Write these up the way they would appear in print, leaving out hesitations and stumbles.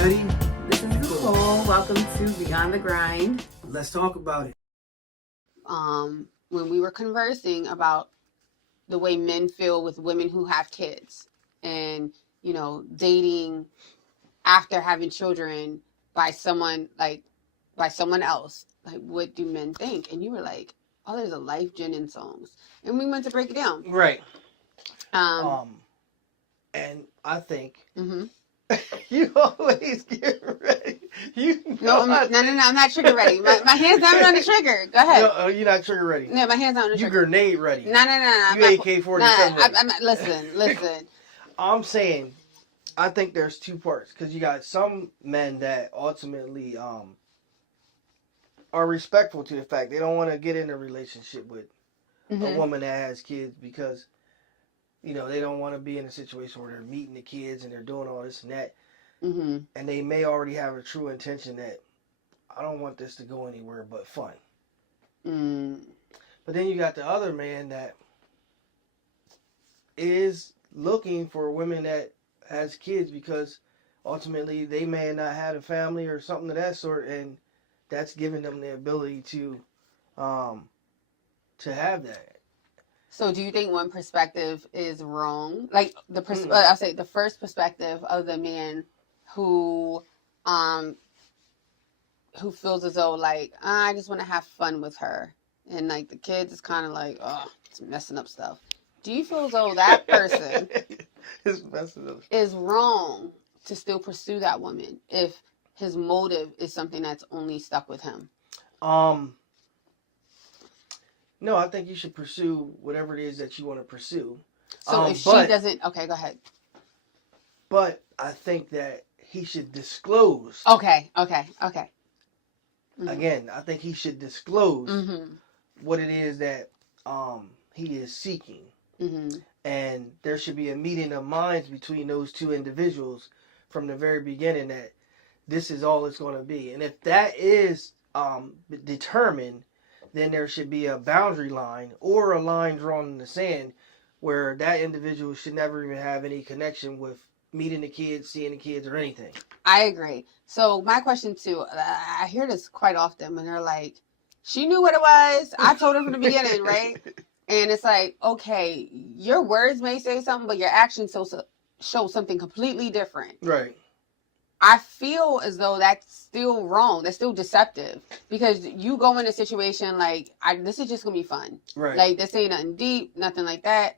Eddie. This is Nicole. Welcome to Beyond the Grind. Let's talk about it. When we were conversing about the way men feel with women who have kids and, you know, dating after having children by someone else, like what do men think? And you were like, oh, there's a Lyfe Jennings songs. And we went to break it down. Right. And I think You always get ready. No, I'm not trigger ready. My hand's not on the trigger. Go ahead. No, you're not trigger ready. No, my hand's not on the You trigger. grenade ready. No. You AK-47 ready. I'm not, listen. I'm saying, I think there's two parts. Because you got some men that ultimately are respectful to the fact they don't want to get in a relationship with a woman that has kids because, you know, they don't want to be in a situation where they're meeting the kids and they're doing all this and that. And they may already have a true intention that I don't want this to go anywhere but fun. But then you got the other man that is looking for women that has kids because ultimately they may not have a family or something of that sort, and that's giving them the ability to have that. So do you think one perspective is wrong? Like I'll say the first perspective of the man who feels as though like I just want to have fun with her, and like the kids is kind of like, oh, it's messing up stuff. Do you feel as though that person is wrong to still pursue that woman if his motive is something that's only stuck with him? No, I think you should pursue whatever it is that you want to pursue. So if she doesn't, okay, go ahead. But I think that he should disclose. Okay. Again, I think he should disclose what it is that he is seeking. And there should be a meeting of minds between those two individuals from the very beginning that this is all it's going to be. And if that is determined, then there should be a boundary line or a line drawn in the sand where that individual should never even have any connection with meeting the kids, seeing the kids, or anything. I agree. So my question too, I hear this quite often when they're like, she knew what it was. I told her from the beginning, right? And it's like, okay, your words may say something, but your actions show something completely different. Right. I feel as though that's still wrong. That's still deceptive because you go in a situation like, this is just going to be fun. Right. Like, this ain't nothing deep, nothing like that.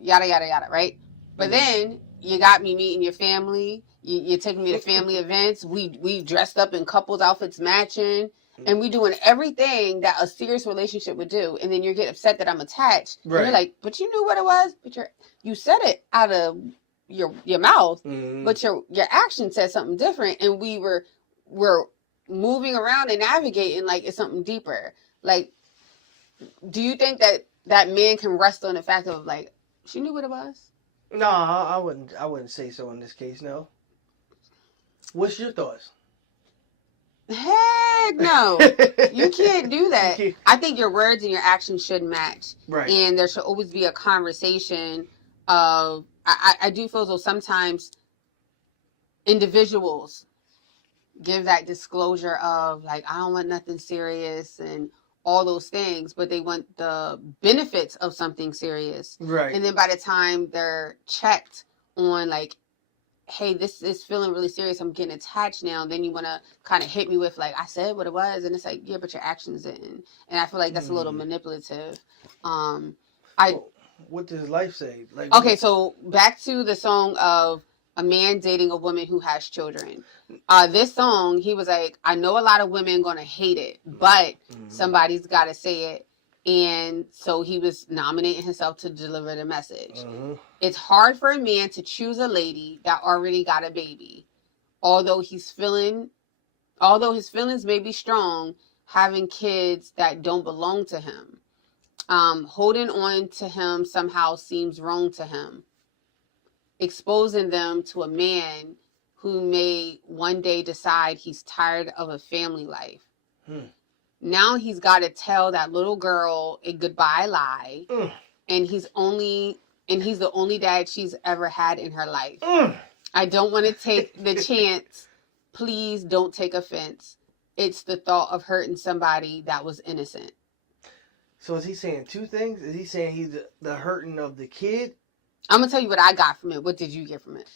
Yada, yada, yada, right? But then you got me meeting your family. You're taking me to family events. We dressed up in couples outfits matching. And we doing everything that a serious relationship would do. And then you get upset that I'm attached. Right. And you're like, but you knew what it was. But you said it out of your mouth, but your action said something different, and we're moving around and navigating like it's something deeper. Like, do you think that man can rest on the fact of like she knew what it was? No, I wouldn't say so in this case. No. What's your thoughts? Heck no. You can't do that. I think your words and your actions should match. Right. And there should always be a conversation of I do feel as though sometimes individuals give that disclosure of like, I don't want nothing serious and all those things, but they want the benefits of something serious. Right. And then by the time they're checked on like, hey, this is feeling really serious, I'm getting attached now, then you want to kind of hit me with like, I said what it was, and it's like, yeah, but your actions didn't. And I feel like that's a little manipulative. What does Lyfe say? Like, okay, so back to the song of a man dating a woman who has children. This song, he was like, I know a lot of women going to hate it, but somebody's got to say it. And so he was nominating himself to deliver the message. It's hard for a man to choose a lady that already got a baby. Although his feelings may be strong, having kids that don't belong to him. Holding on to him somehow seems wrong to him. Exposing them to a man who may one day decide he's tired of a family life. Now he's got to tell that little girl a goodbye lie, and he's the only dad she's ever had in her life. I don't want to take the chance please don't take offense. It's the thought of hurting somebody that was innocent. So is he saying two things? Is he saying he's the hurting of the kid? I'm going to tell you what I got from it. What did you get from it?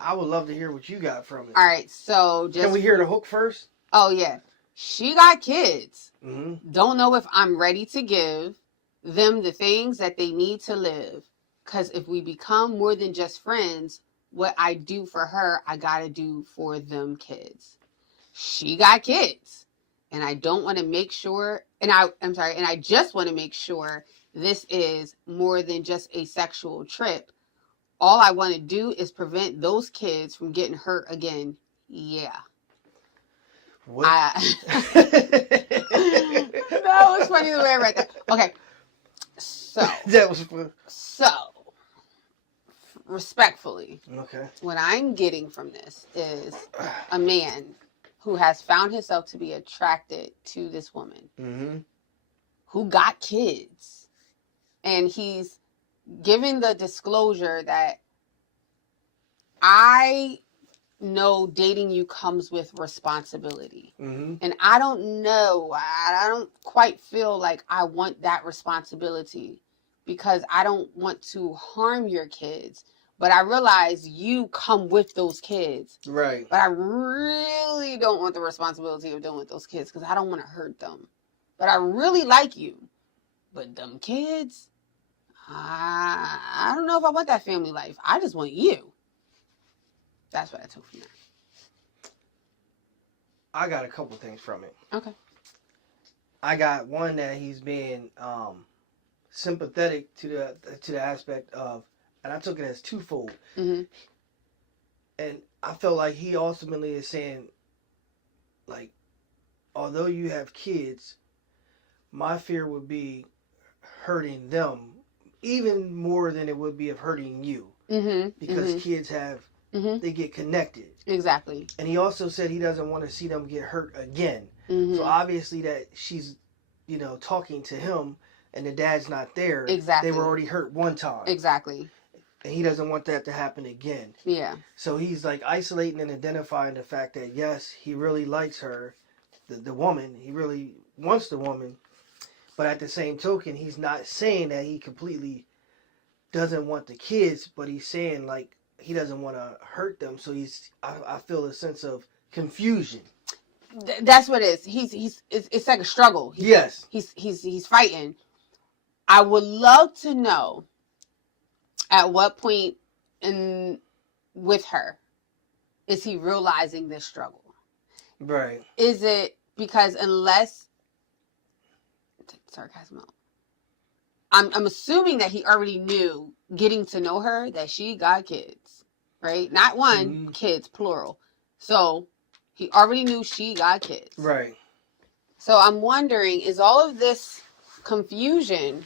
I would love to hear what you got from it. All right, so just... Can we hear the hook first? Oh, yeah. She got kids. Mm-hmm. Don't know if I'm ready to give them the things that they need to live. Because if we become more than just friends, what I do for her, I got to do for them kids. She got kids. And I don't want to make sure, and I just want to make sure this is more than just a sexual trip. All I want to do is prevent those kids from getting hurt again. Yeah. What? That was funny the way I read that. Okay. So. That was fun. So. Respectfully. Okay. What I'm getting from this is a man who has found himself to be attracted to this woman. Mm-hmm. Who got kids. And he's giving the disclosure that I know dating you comes with responsibility. Mm-hmm. And I don't know. I don't quite feel like I want that responsibility because I don't want to harm your kids. But I realize you come with those kids. Right. But I really don't want the responsibility of dealing with those kids because I don't want to hurt them. But I really like you. But them kids, I don't know if I want that family life. I just want you. That's what I took from that. I got a couple things from it. Okay. I got one that he's being sympathetic to the aspect of, and I took it as twofold. Mm-hmm. And I feel like he ultimately is saying, like, although you have kids, my fear would be hurting them even more than it would be of hurting you. Mm-hmm. Because mm-hmm. kids have, mm-hmm. they get connected. Exactly. And he also said he doesn't want to see them get hurt again. Mm-hmm. So obviously that she's, talking to him and the dad's not there. Exactly. They were already hurt one time. Exactly. And he doesn't want that to happen again. Yeah. So he's like isolating and identifying the fact that yes, he really likes her, the woman. He really wants the woman. But at the same token, he's not saying that he completely doesn't want the kids, but he's saying like he doesn't want to hurt them. So I feel a sense of confusion. That's what it is. It's like a struggle. Yes. He's fighting. I would love to know at what point with her is he realizing this struggle? Right. Is it because unless sarcasm out. I'm assuming that he already knew getting to know her that she got kids, right? Not one, kids, plural. So he already knew she got kids. Right. So I'm wondering, is all of this confusion,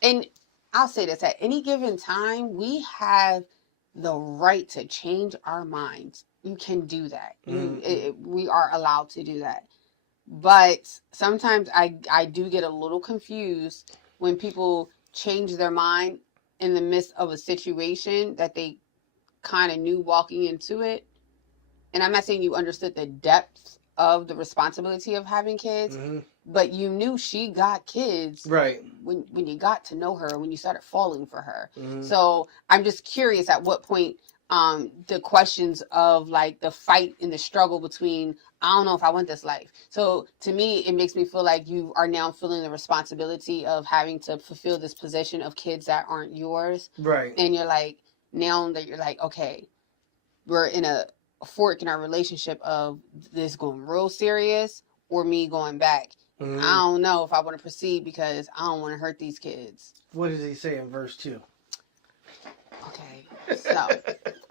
and I'll say this, at any given time, we have the right to change our minds. You can do that. We are allowed to do that. But sometimes I do get a little confused when people change their mind in the midst of a situation that they kind of knew walking into it. And I'm not saying you understood the depth of the responsibility of having kids, but you knew she got kids right when you got to know her, when you started falling for her. So I'm just curious at what point the questions of like the fight and the struggle between, I don't know if I want this life. So to me, it makes me feel like you are now feeling the responsibility of having to fulfill this position of kids that aren't yours. Right. And you're like, now that you're like, okay, we're in a fork in our relationship of this going real serious or me going back. I don't know if I want to proceed because I don't want to hurt these kids. What does he say in verse 2? Okay, so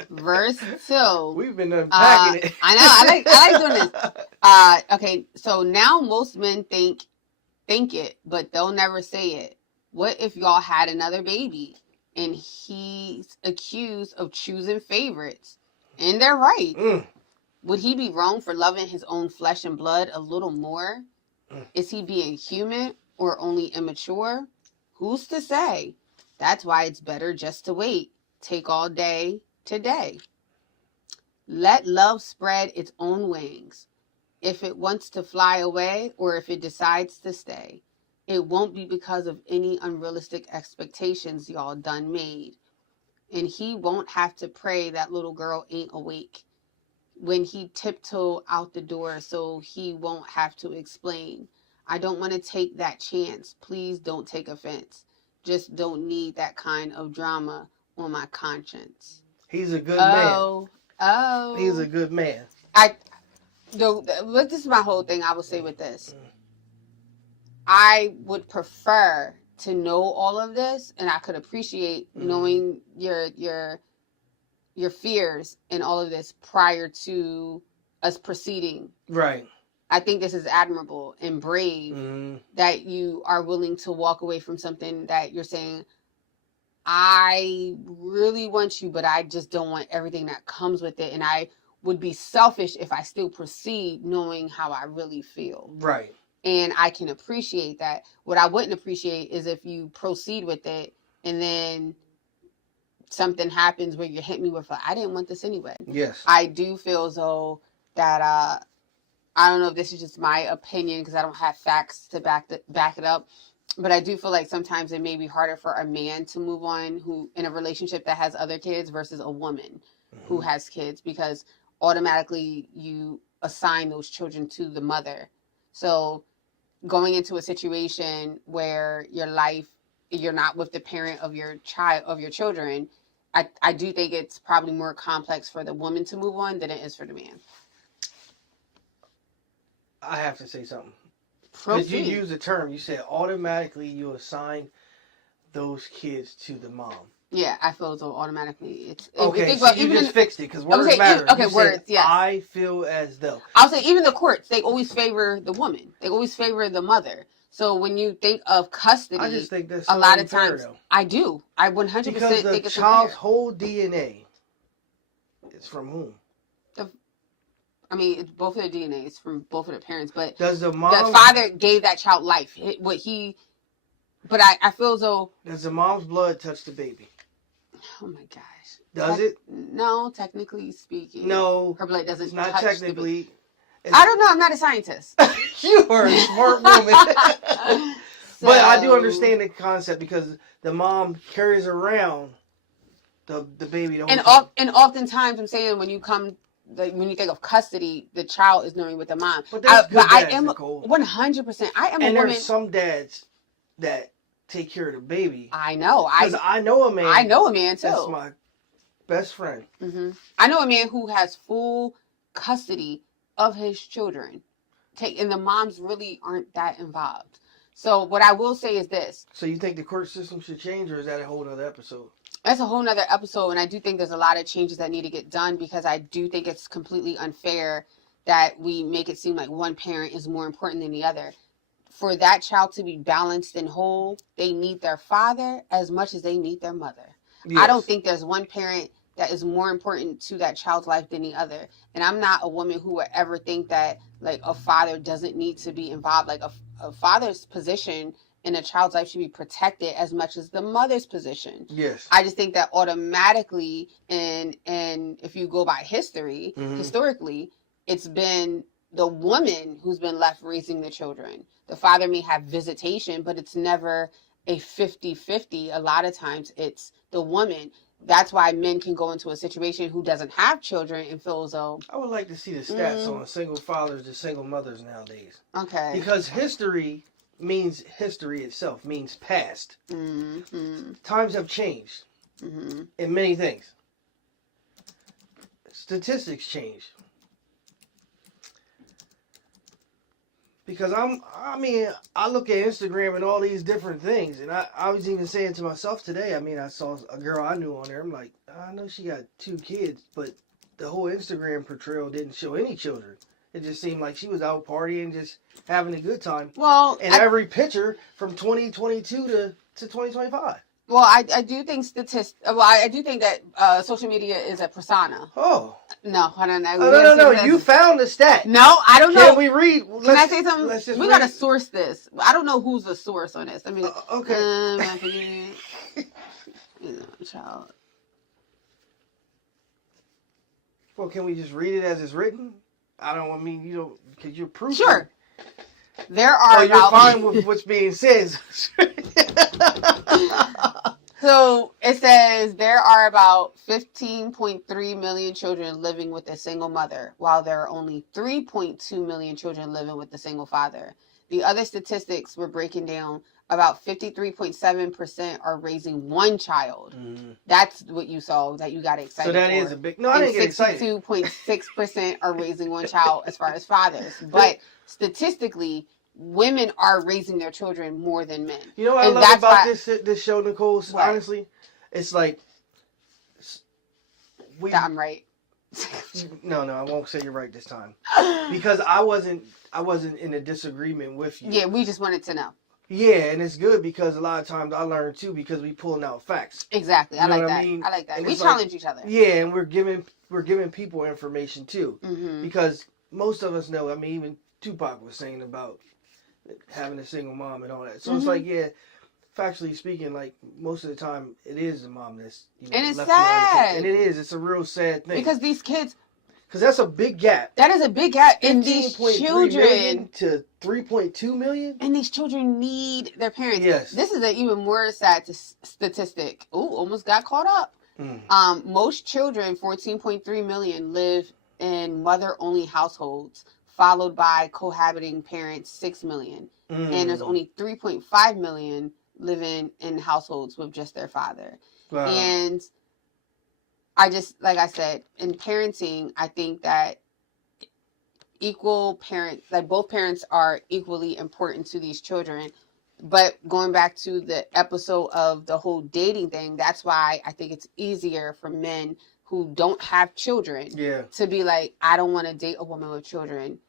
verse 2. We've been unpacking it. I know. I like doing this. Okay, so now most men think it, but they'll never say it. What if y'all had another baby and he's accused of choosing favorites? And they're right. Would he be wrong for loving his own flesh and blood a little more? Is he being human or only immature? Who's to say? That's why it's better just to wait. Take all day today. Let love spread its own wings. If it wants to fly away or if it decides to stay, it won't be because of any unrealistic expectations y'all done made. And he won't have to pray that little girl ain't awake when he tiptoe out the door so he won't have to explain. I don't want to take that chance. Please don't take offense. Just don't need that kind of drama on my conscience. He's a good man. Oh. He's a good man. This is my whole thing I will say with this. I would prefer to know all of this, and I could appreciate knowing your fears and all of this prior to us proceeding. Right. I think this is admirable and brave that you are willing to walk away from something that you're saying, I really want you, but I just don't want everything that comes with it. And I would be selfish if I still proceed knowing how I really feel. Right. And I can appreciate that. What I wouldn't appreciate is if you proceed with it and then something happens where you hit me with, I didn't want this anyway. Yes. I do feel as though that, I don't know if this is just my opinion because I don't have facts to back it up. But I do feel like sometimes it may be harder for a man to move on who in a relationship that has other kids versus a woman who has kids, because automatically you assign those children to the mother. So going into a situation where you're not with the parent of your children, I do think it's probably more complex for the woman to move on than it is for the man. I have to say something. Proceed. Because you use the term, you said automatically you assign those kids to the mom. Yeah, I feel as though automatically Okay, so you just fixed it because words matter. Words, yes. I feel as though. I'll say even the courts, they always favor the woman. They always favor the mother. So when you think of custody, I just think that's a lot of unfair, times, though. I do. I 100% think it's unfair. Because the child's whole DNA is from whom? It's both of their DNA. It's from both of their parents. But does the father gave that child life. But I feel as though. Does the mom's blood touch the baby? Oh my gosh. Does it? No, technically speaking. No. Her blood doesn't it's not touch technically. I don't know. I'm not a scientist. You are a smart woman. But I do understand the concept because the mom carries around the baby. And oftentimes, I'm saying when you think of custody, the child is knowing with the mom. But I am 100%. I am a woman. And there's some dads that take care of the baby. I know. Because I know a man. I know a man too. That's my best friend. Mm-hmm. I know a man who has full custody of his children. And the moms really aren't that involved. So what I will say is this. So you think the court system should change, or is that a whole other episode? That's a whole nother episode, and I do think there's a lot of changes that need to get done because I do think it's completely unfair that we make it seem like one parent is more important than the other. For that child to be balanced and whole, they need their father as much as they need their mother. Yes. I don't think there's one parent that is more important to that child's life than the other. And I'm not a woman who would ever think that like a father doesn't need to be involved. Like a father's position in a child's life should be protected as much as the mother's position. Yes. I just think that automatically, and if you go by history, historically, it's been the woman who's been left raising the children. The father may have visitation, but it's never a 50-50. A lot of times it's the woman. That's why men can go into a situation who doesn't have children and feel as though... I would like to see the stats on single fathers to single mothers nowadays. Okay. Because history itself means past. Mm-hmm. Times have changed in many things. Statistics change. Because I look at Instagram and all these different things, and I was even saying to myself today, I saw a girl I knew on there, I'm like, I know she got 2 kids, but the whole Instagram portrayal didn't show any children. It just seemed like she was out partying, just having a good time. Well, and every picture from 2022 to 2025. Well, I do think I do think that social media is a persona. Oh. No, hold on. No. You found the stat. No, I don't know. Can we read? Can I say something? We got to source this. I don't know who's the source on this. Okay. Child. Well, can we just read it as it's written? I mean, you know, because you're proof. Sure. There are you're fine with what's being said. So it says there are about 15.3 million children living with a single mother, while there are only 3.2 million children living with a single father. The other statistics were breaking down. About 53.7% are raising one child. Mm-hmm. That's what you saw that you got excited for. So that is a big... No, I didn't get excited. 62.6% are raising one child as far as fathers. But statistically, women are raising their children more than men. You know what I love about this show, Nicole? What? Honestly, it's like... I'm right. No, I won't say you're right this time. Because I wasn't in a disagreement with you. Yeah, we just wanted to know. Yeah, and it's good because a lot of times I learn too because we pulling out facts. Exactly, I like that. I like that. We challenge each other. Yeah, and we're giving people information too, because most of us know. I mean, even Tupac was saying about having a single mom and all that. So it's like, yeah, factually speaking, like most of the time it is the mom that's and it's sad, and it is. It's a real sad thing because these kids. Because that's a big gap. That is a big gap in these children. To 3.2 million? And these children need their parents. Yes. This is an even more sad statistic. Ooh, almost got caught up. Most children, 14.3 million, live in mother-only households, followed by cohabiting parents, 6 million. And there's only 3.5 million living in households with just their father. Wow. And... like I said, in parenting, I think that both parents are equally important to these children. But going back to the episode of the whole dating thing, that's why I think it's easier for men who don't have children to be like, I don't want to date a woman with children.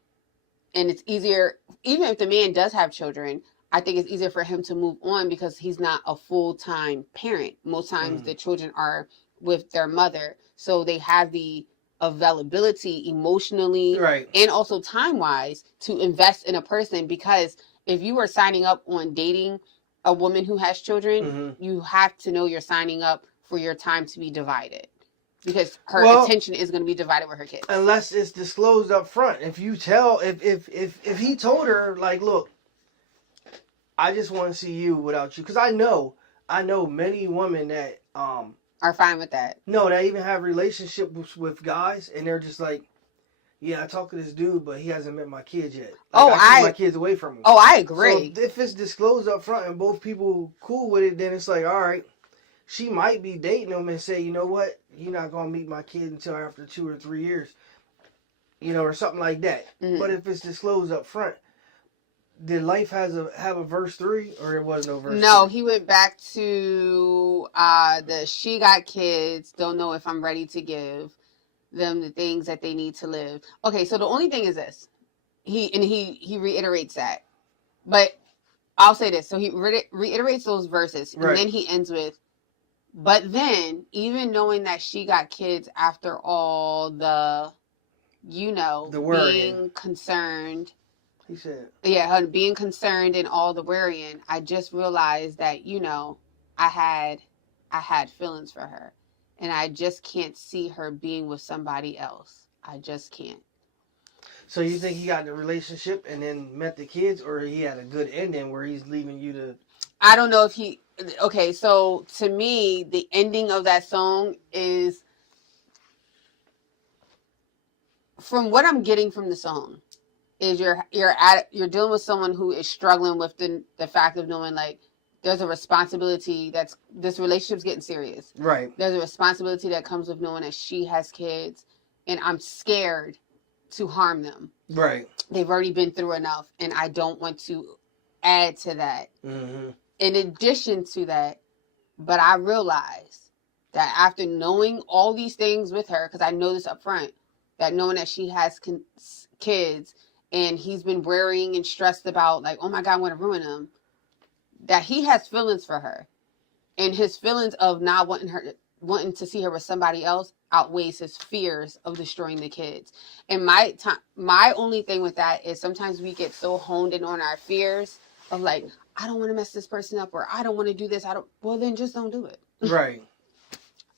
And it's easier, even if the man does have children, I think it's easier for him to move on because he's not a full-time parent. Most times the children are with their mother, so they have the availability emotionally and also time-wise to invest in a person. Because if you are signing up on dating a woman who has children, you have to know you're signing up for your time to be divided, because her attention is going to be divided with her kids. Unless it's disclosed up front. If you tell, if he told her, like, look, I just want to see you without you, because I know many women that are fine with that. No, they even have relationships with guys, and they're just like, yeah, I talked to this dude, but he hasn't met my kids yet. Like, I keep my kids away from him. Oh, I agree. So if it's disclosed up front and both people cool with it, then it's like, all right, she might be dating him and say, you know what, you're not going to meet my kid until after 2 or 3 years, or something like that. But if it's disclosed up front, did Lyfe have a verse 3, or there was no verse 3? No, he went back to she got kids, don't know if I'm ready to give them the things that they need to live. Okay, so the only thing is this. He reiterates that. But I'll say this. So he reiterates those verses, and then he ends with, but then, even knowing that she got kids after all the being concerned. He said, yeah, her being concerned and all the worrying, I just realized that, I had feelings for her, and I just can't see her being with somebody else. I just can't. So you think he got in a relationship and then met the kids, or he had a good ending where he's leaving you to... I don't know if he... Okay, so to me, the ending of that song is... From what I'm getting from the song, is you're dealing with someone who is struggling with the fact of knowing, like, there's a responsibility this relationship's getting serious. Right. There's a responsibility that comes with knowing that she has kids, and I'm scared to harm them. Right. They've already been through enough, and I don't want to add to that. Mm-hmm. In addition to that, but I realized that after knowing all these things with her, because I know this up front, that knowing that she has kids, and he's been worrying and stressed about, like, oh my God, I want to ruin them, that he has feelings for her. And his feelings of not wanting to see her with somebody else outweighs his fears of destroying the kids. And my only thing with that is sometimes we get so honed in on our fears of, like, I don't want to mess this person up, or I don't want to do this. Well, then just don't do it. Right.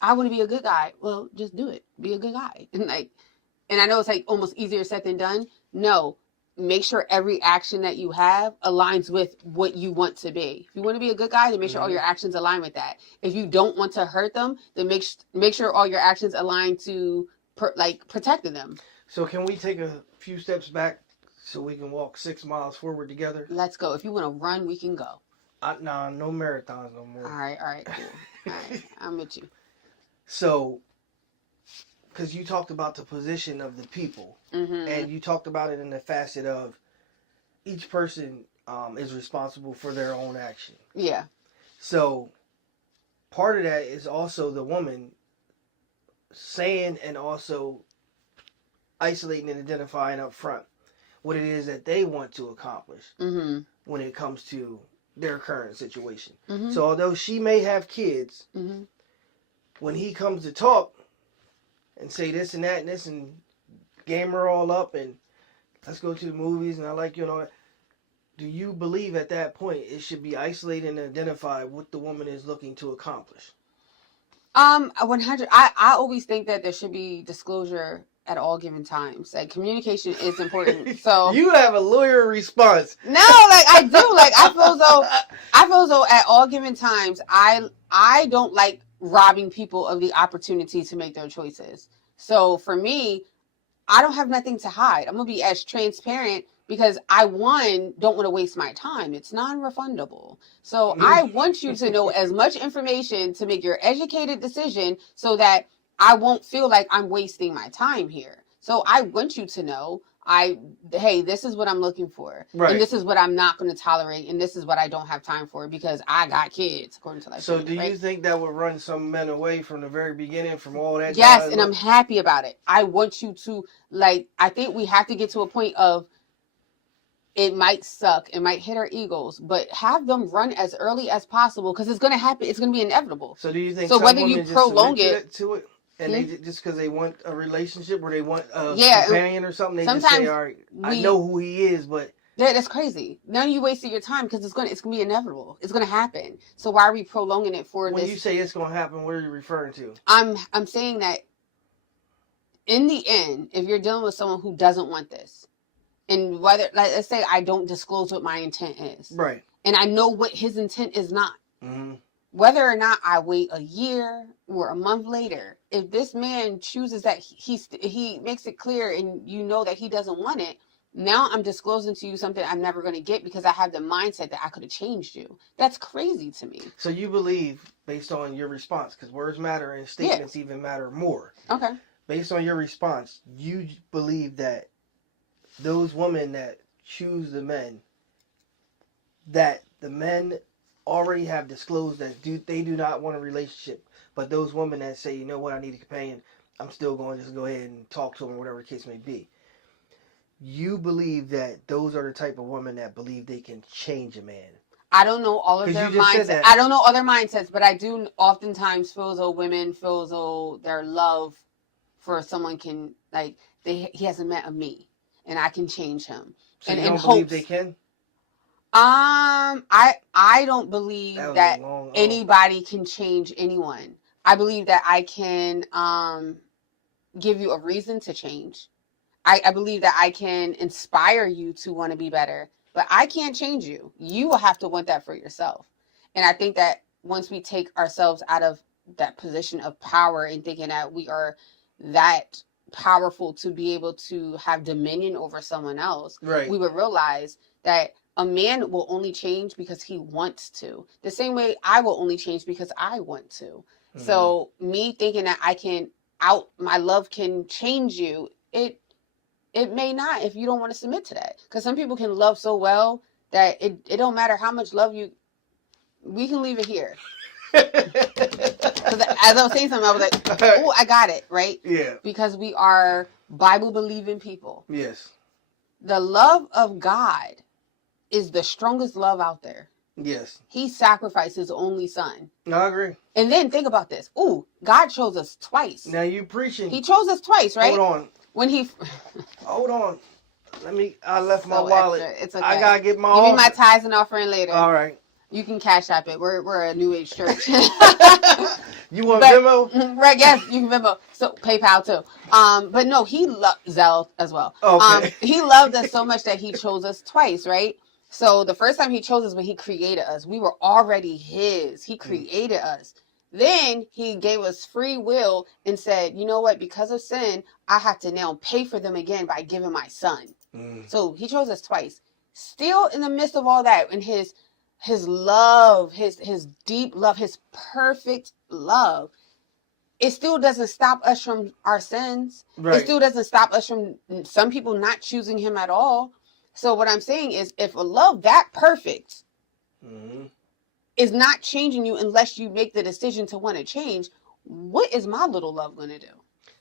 I want to be a good guy. Well, just do it. Be a good guy. And I know it's like almost easier said than done. No, make sure every action that you have aligns with what you want to be. If you want to be a good guy, then make sure all your actions align with that. If you don't want to hurt them, then make sure all your actions align to protecting them. So can we take a few steps back so we can walk 6 miles forward together? Let's go. If you want to run, we can go. Nah, no marathons no more. All right, cool. All right, I'm with you. So, because you talked about the position of the people, and you talked about it in the facet of each person is responsible for their own action. Yeah. So, part of that is also the woman saying and also isolating and identifying up front what it is that they want to accomplish when it comes to their current situation. So, although she may have kids, when he comes to talk and say this and that and this and game her all up and let's go to the movies and I like you and all that, do you believe at that point it should be isolated and identify what the woman is looking to accomplish? 100. I always think that there should be disclosure at all given times. Like, communication is important. So you have a lawyer response. No, like I do. Like I feel as though at all given times, I don't like robbing people of the opportunity to make their choices. So for me, I don't have nothing to hide. I'm gonna be as transparent because I don't want to waste my time. It's non-refundable. So I want you to know as much information to make your educated decision so that I won't feel like I'm wasting my time here. So I want you to know hey, this is what I'm looking for. Right. And this is what I'm not going to tolerate. And this is what I don't have time for because I got kids, according to So do you think that would run some men away from the very beginning from all that? Yes, and I'm happy about it. I want you to, I think we have to get to a point of, it might suck, it might hit our egos, but have them run as early as possible because it's going to happen. It's going to be inevitable. So do you think whether you prolong to it? And they just because they want a relationship or they want a companion or something, they just say, "All right, I know who he is," but that's crazy. Now you wasted your time because it's gonna be inevitable. It's gonna happen. So why are we prolonging it for this? When you say it's gonna happen, what are you referring to? I'm saying that in the end, if you're dealing with someone who doesn't want this, and whether let's say I don't disclose what my intent is, right, and I know what his intent is not. Mm-hmm. Whether or not I wait a year or a month later, if this man chooses that he makes it clear and you know that he doesn't want it, now I'm disclosing to you something I'm never going to get because I have the mindset that I could have changed you. That's crazy to me. So you believe, based on your response, because words matter and statements even matter more. Okay. Based on your response, you believe that those women that choose the men, that the men already have disclosed that they do not want a relationship, but those women that say, you know what, I need a companion, I'm still going to just go ahead and talk to them, whatever the case may be. You believe that those are the type of women that believe they can change a man. I don't know all of their mindsets. I don't know other mindsets, but I do oftentimes feel as though women feel as though their love for someone can, he hasn't met a me, and I can change him. So and you don't believe they can? I don't believe that anybody can change anyone. I believe that I can give you a reason to change. I believe that I can inspire you to want to be better, but I can't change you. You will have to want that for yourself. And I think that once we take ourselves out of that position of power and thinking that we are that powerful to be able to have dominion over someone else, right, we would realize that a man will only change because he wants to. The same way I will only change because I want to. Mm-hmm. So me thinking that my love can change you, it may not if you don't want to submit to that. Because some people can love so well that it don't matter how much love we can leave it here. Because as I was saying something, I was like, oh, I got it, right? Yeah. Because we are Bible-believing people. Yes. The love of God is the strongest love out there. Yes. He sacrificed his only son. No, I agree. And then think about this. Ooh, God chose us twice. Now you preaching. He chose us twice, right? Hold on. Hold on. I left my wallet. Extra. It's okay. I gotta get my Give me my tithes and offering later. All right. You can Cash App it. We're a New Age church. You want Venmo? Right, yes, you can Venmo. So PayPal too. But no, he loved Zelle as well. Okay. He loved us so much that he chose us twice, right? So the first time he chose us when he created us, we were already his. He created us. Then he gave us free will and said, you know what? Because of sin, I have to now pay for them again by giving my son. So he chose us twice. Still in the midst of all that, in his love, his deep love, his perfect love, it still doesn't stop us from our sins. Right. It still doesn't stop us from some people not choosing him at all. So what I'm saying is, if a love that perfect is not changing you unless you make the decision to want to change, what is my little love going to do?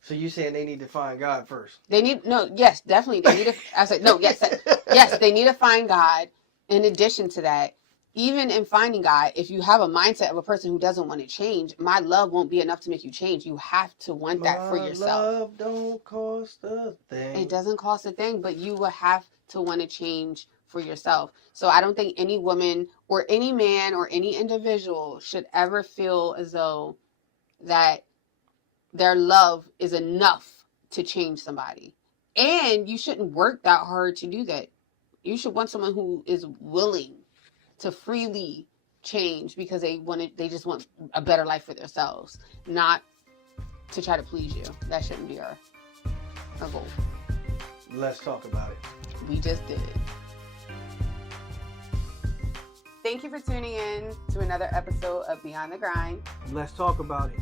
So you saying they need to find God first? Yes, definitely. They need to, I said, no, yes, they need to find God. In addition to that, even in finding God, if you have a mindset of a person who doesn't want to change, my love won't be enough to make you change. You have to want that for yourself. Love don't cost a thing. It doesn't cost a thing, but you will have to want to change for yourself. So I don't think any woman or any man or any individual should ever feel as though that their love is enough to change somebody. And you shouldn't work that hard to do that. You should want someone who is willing to freely change because they just want a better life for themselves, not to try to please you. That shouldn't be our goal. Let's talk about it. We just did. Thank you for tuning in to another episode of Beyond the Grind. Let's talk about it.